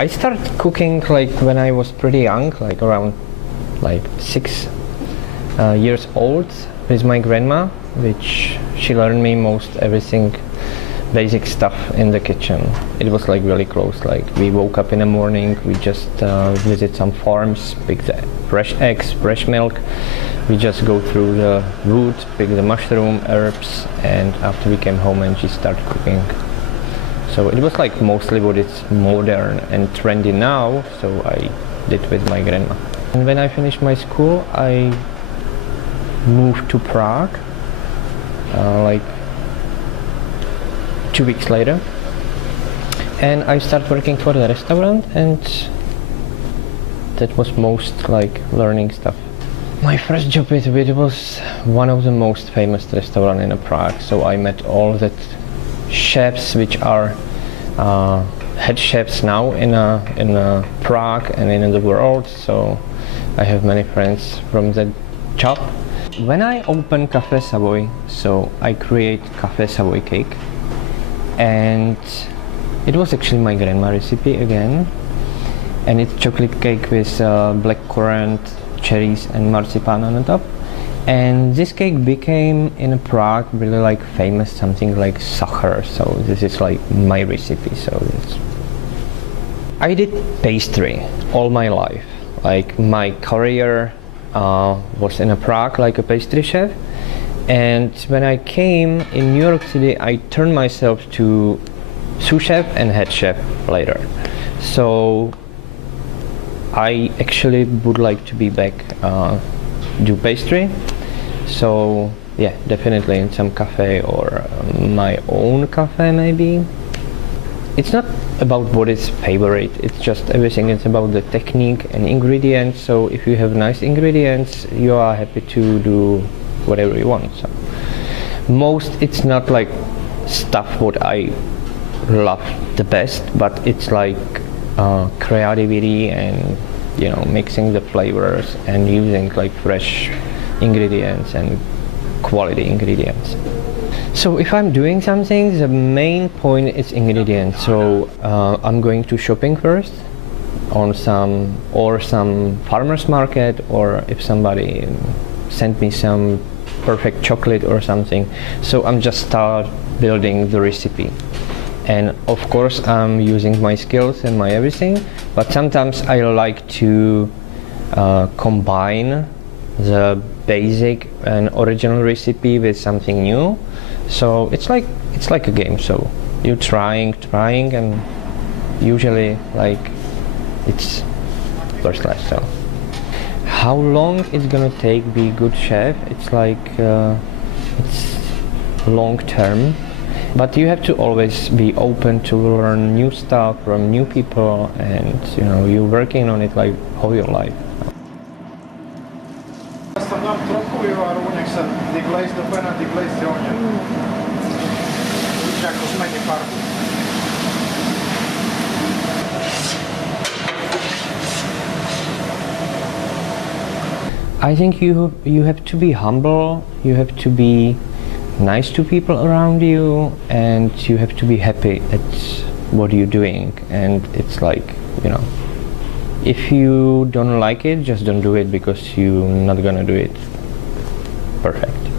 I started cooking like when I was pretty young, like around like 6 years old with my grandma, which she learned me most everything basic stuff in the kitchen. It was like really close, like we woke up in the morning, we just visit some farms, pick the fresh eggs, fresh milk, we just go through the wood, pick the mushroom, herbs, and after we came home and she started cooking. So it was like mostly what is modern and trendy now, so I did with my grandma. And when I finished my school, I moved to Prague, like 2 weeks later, and I started working for the restaurant, and that was most like learning stuff. My first job with it was one of the most famous restaurants in Prague, so I met all the chefs which are head chefs now in Prague and in the world, so I have many friends from that job. When I opened Cafe Savoy, so I create Cafe Savoy cake, and it was actually my grandma recipe again, and it's chocolate cake with black currant, cherries and marzipan on the top. And this cake became in Prague really like famous, something like Sacher, so this is like my recipe. So I did pastry all my life, like my career was in Prague like a pastry chef, and when I came in New York City I turned myself to sous chef and head chef later. So I actually would like to be back do pastry, so yeah, definitely in some cafe or my own cafe maybe. It's not about what is favorite, it's just everything is about the technique and ingredients. So if you have nice ingredients, you are happy to do whatever you want. So most, it's not like stuff what I love the best, but it's like creativity and, you know, mixing the flavors and using like fresh ingredients and quality ingredients. So if I'm doing something, the main point is ingredients. So I'm going to shopping first on some farmer's market, or if somebody sent me some perfect chocolate or something. So I'm just start building the recipe. And of course I'm using my skills and my everything, but sometimes I like to combine the basic and original recipe with something new. So it's like a game, so you're trying and usually like it's first class. So how long it's gonna take be a good chef, it's like it's long term, but you have to always be open to learn new stuff from new people, and you know, you're working on it like all your life. I think you have to be humble, you have to be nice to people around you, and you have to be happy at what you're doing. And it's like, you know, if you don't like it, just don't do it, because you're not gonna do it perfect.